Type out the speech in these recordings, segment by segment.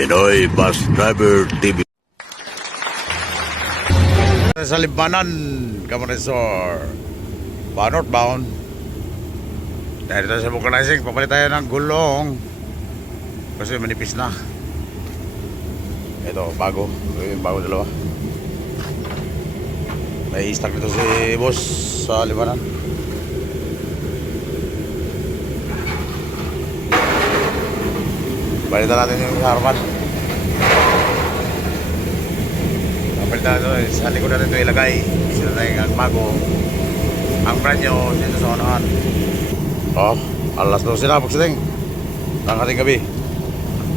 Pinoy Bus Driver TV. Sa Libanan, Camarines-Sur, northbound. Dahil tayo sa vulcanizing, papalit tayo ng gulong kasi manipis na. Ito, bago. Ito yung bago dalawa. May stock dito si boss sa Libanan. Palitan natin yung harapan. Palitan natin sa likod natin ito ilagay. Sila tayo ang bago. Ang brand nyo dito sa unahan. Oh, alas 12 na pagsiting ng ating gabi.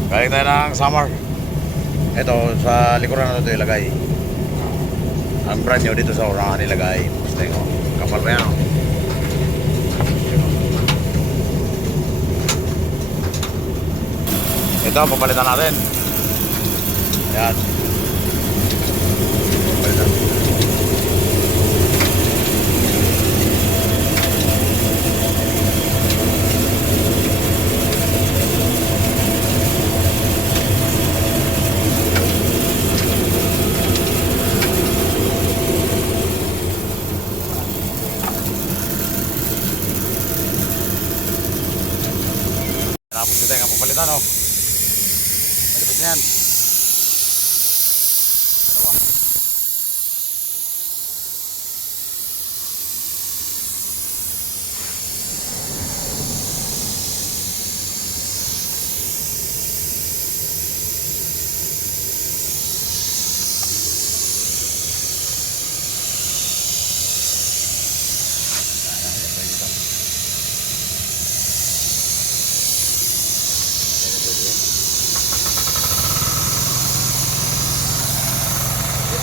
Galing tayo ng summer. Ito sa likuran na ito ilagay. Ang brand nyo dito sa unahan ilagay. Pagsiting oh, kapal pa yan oh. Ito, papalitan natin. Ayan. Papalitan. Tapos kita nga papalitan oh. Yan. Dalawa.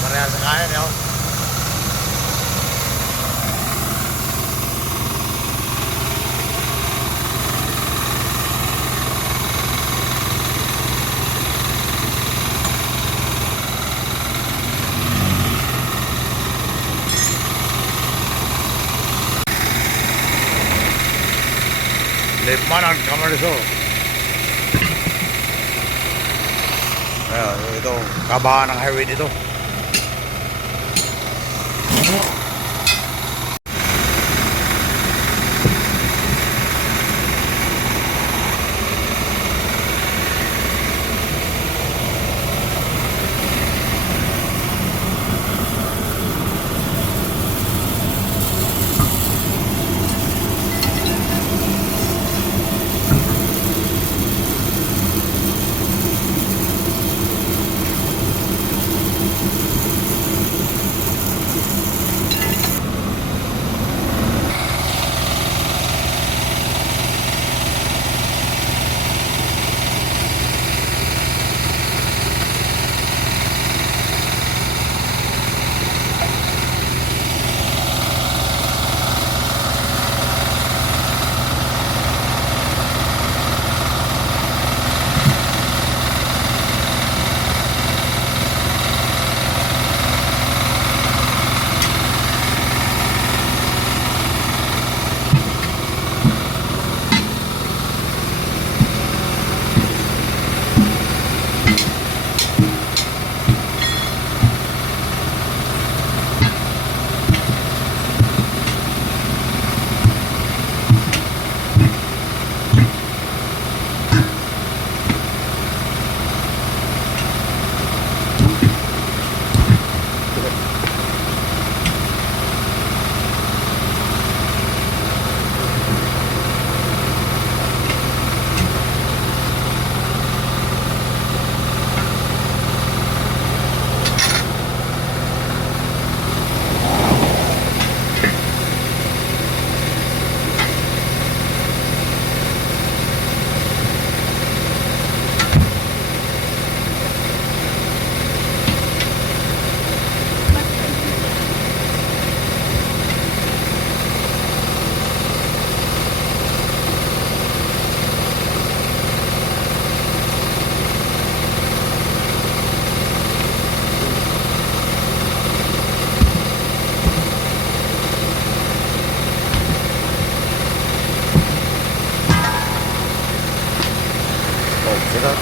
Parehas sa kaya niyo. Libanan, Camarines-Sur. Ito, kabahan ng highway dito. Sila.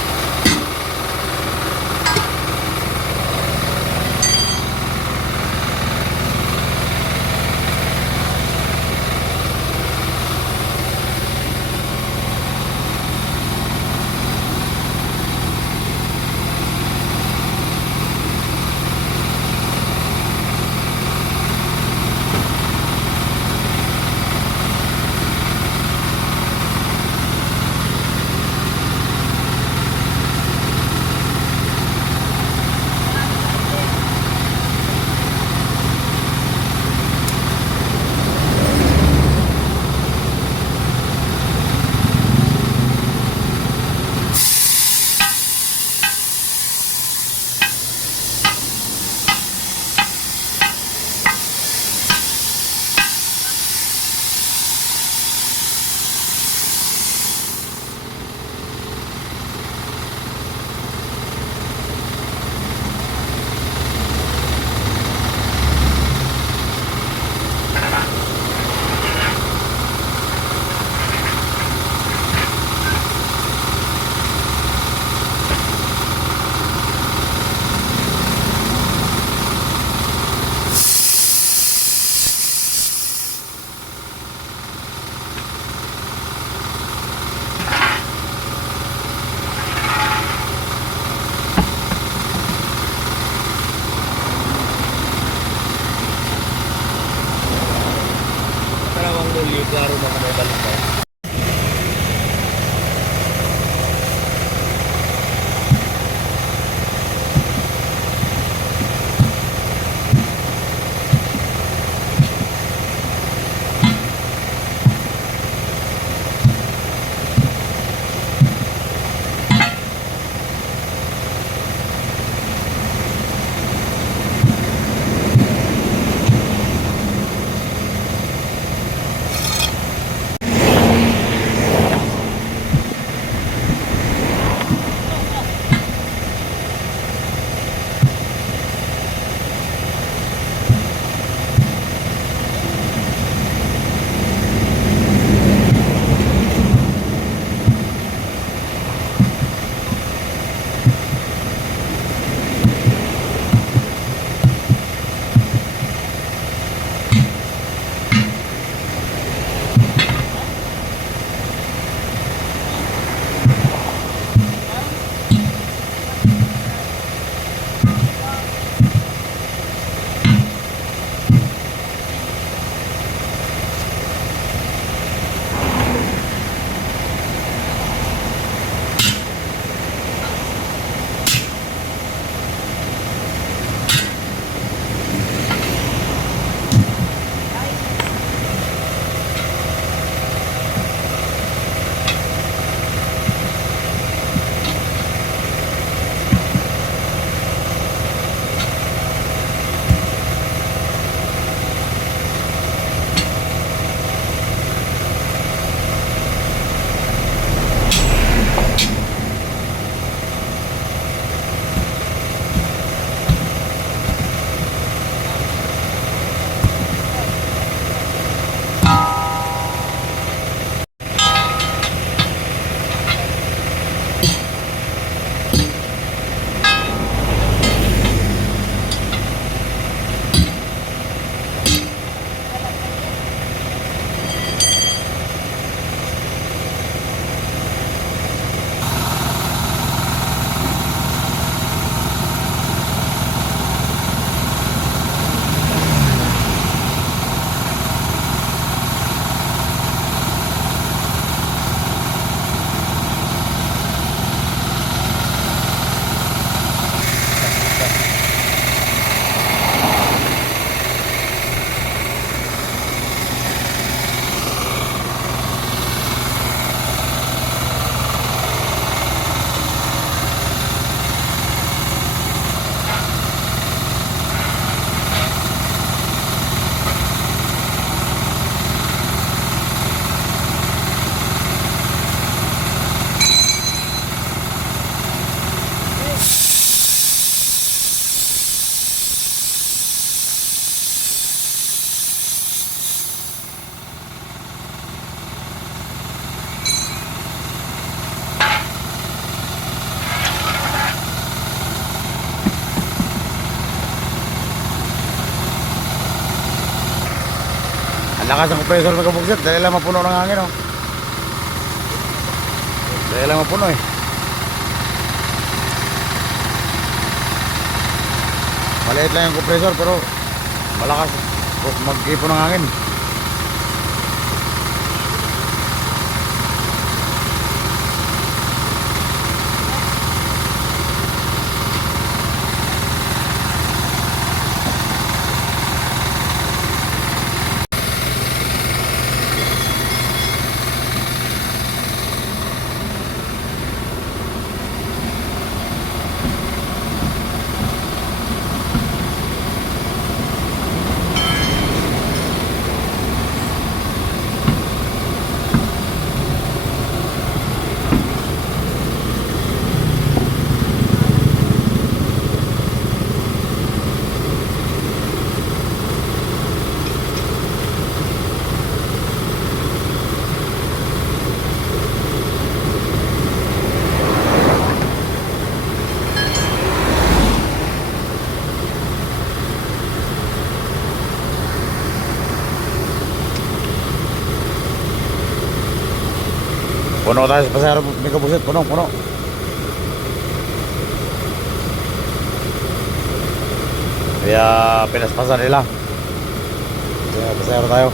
Lakas ng compressor mga kabuksit dahil lang mapuno ng hangin oh. Dahil lang mapuno eh. Maliit lang yung compressor pero malakas mag-ipon ng hangin. Puno tayo sa pasahero mga kabuksit, puno. Kaya pinaspasan nila. Kaya pasahero tayo.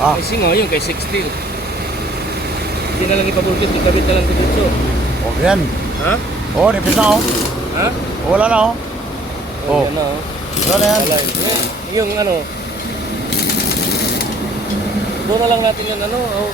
Ah. Kasi nga yun, kay 60. Hindi na lang ipabulkit, ikabit na lang dito. Okay yan. Ha? Oo, nipis na oh. Ha? Wala na oh. Oh. Yan na oh. Wala na yan. Wala, yung ano, doon na lang natin yan ano, oh.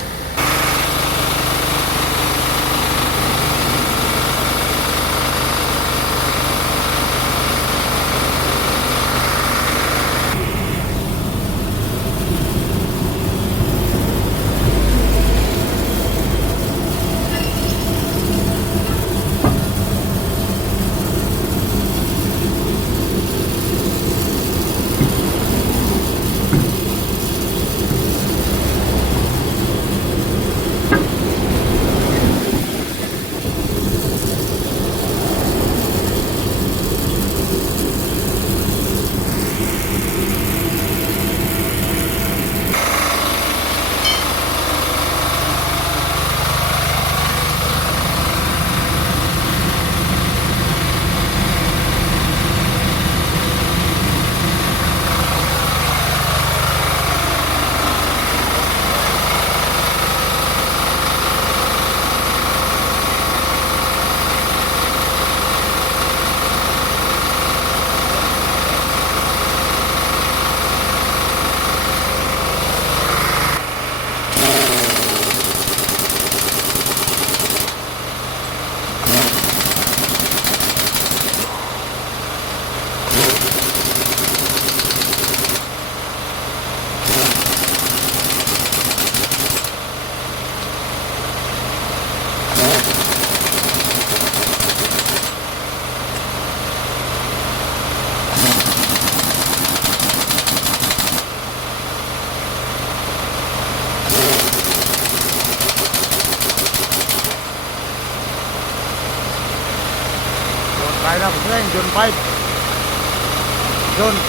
Kaya na ko sila yung John 5. Zone 5.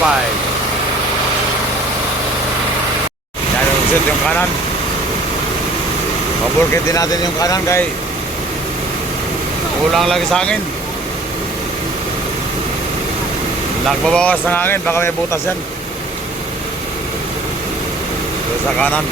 Yan yung set yung kanan. Paburkit din natin yung kanan kay kulang lagi sa hangin. Nagbabawas ng hangin, baka may butas yan. So, sa kanan.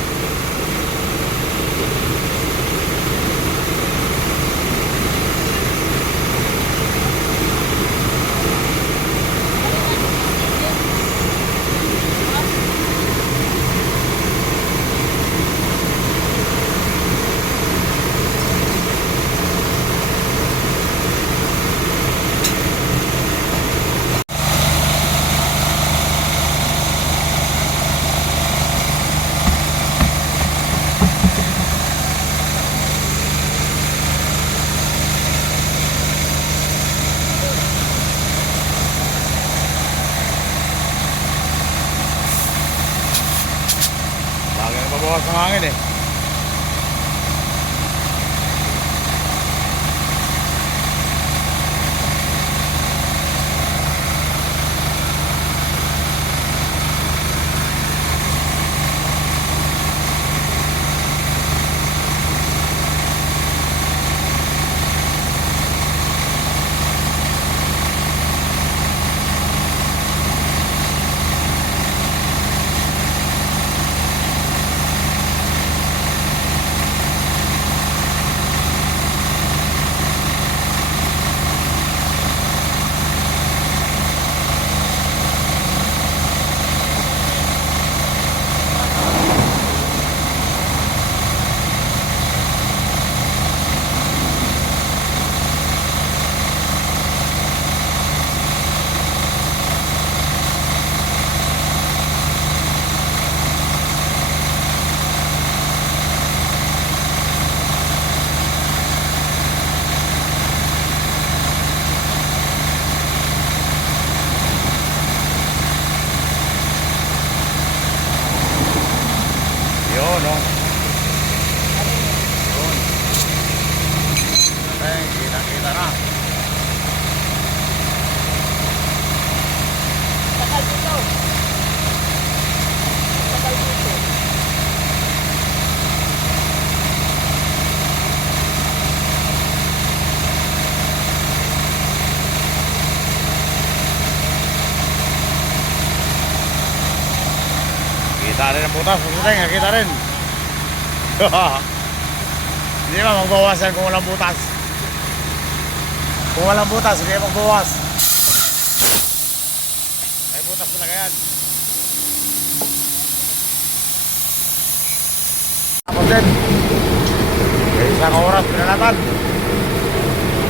Lagi nagbabawas ng hangin eh. Yun, no? Yun. Okay, kita-kita na. Takal dito. Takal dito. Kita rin ang butas, pagdating, kita rin. Hindi ba magbawasan kung walang butas? Kung walang butas, hindi magbawas. May butas talaga yan. Tapos din, isang oras pinalatan.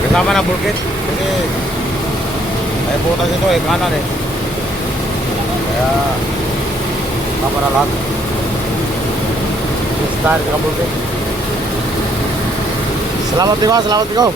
Kasama ng bulkit. Kasi may butas ito eh, kanan eh. Kaya tama na lahat. Start ka bulkit. Salamat ikaw, salamat ikaw.